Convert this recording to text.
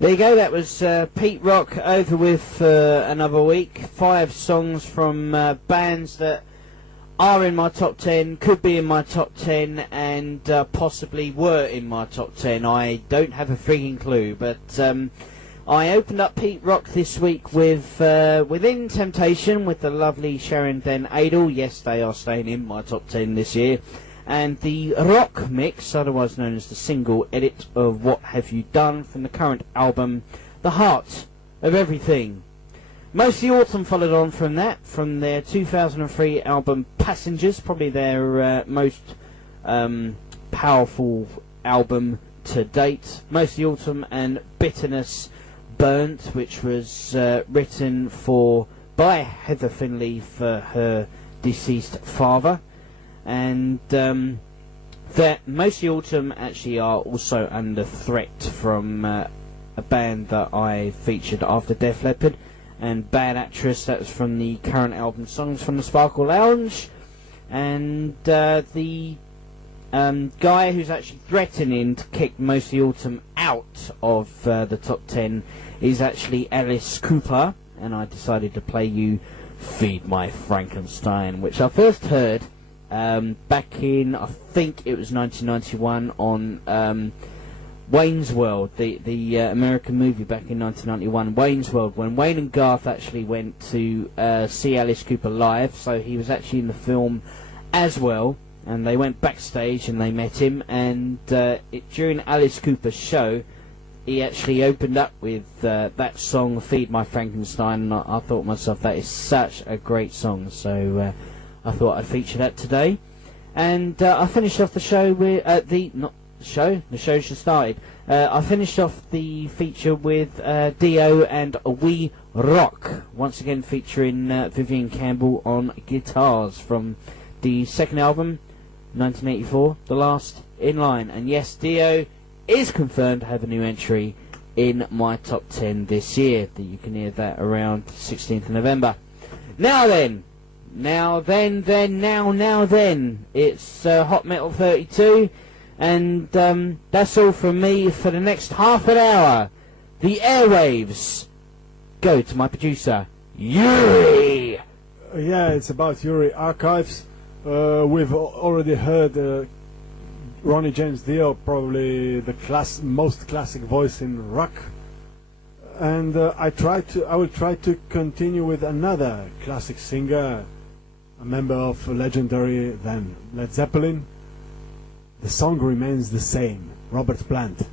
There you go, that was Pete Rock over with another week. 5 songs from bands that are in my top 10, could be in my top 10, and possibly were in my top 10. I don't have a frigging clue, but I opened up Pete Rock this week with Within Temptation with the lovely Sharon Den Adel. Yes, they are staying in my top 10 this year. And the rock mix, otherwise known as the single edit of What Have You Done from the current album, The Heart of Everything. Mostly Autumn followed on from that, from their 2003 album Passengers, probably their most powerful album to date. Mostly Autumn and Bitterness Burnt, which was written by Heather Finley for her deceased father. And that Mostly Autumn actually are also under threat from a band that I featured after Def Leppard, and Bad Actress, that was from the current album Songs from the Sparkle Lounge. And the guy who's actually threatening to kick Mostly Autumn out of the top 10 is actually Alice Cooper, and I decided to play you Feed My Frankenstein, which I first heard back in, I think it was 1991 on Wayne's World, the American movie back in 1991, Wayne's World, when Wayne and Garth actually went to see Alice Cooper live. So he was actually in the film as well, and they went backstage and they met him, and during Alice Cooper's show he actually opened up with that song Feed My Frankenstein, and I thought to myself, that is such a great song, so I thought I'd feature that today. And I finished off the show with the show just started. I finished off the feature with Dio and We Rock, once again featuring Vivian Campbell on guitars from the second album, 1984, The Last in Line. And yes, Dio is confirmed to have a new entry in my top 10 this year. That you can hear that around 16th of November. Now then, it's Hot Metal 32, and that's all from me for the next half an hour. The airwaves go to my producer, Yuri. Yeah, it's about JURIJ Archives. We've already heard Ronnie James Dio, probably the most classic voice in rock. And I will try to continue with another classic singer, a member of legendary then Led Zeppelin. The song remains the same, Robert Plant.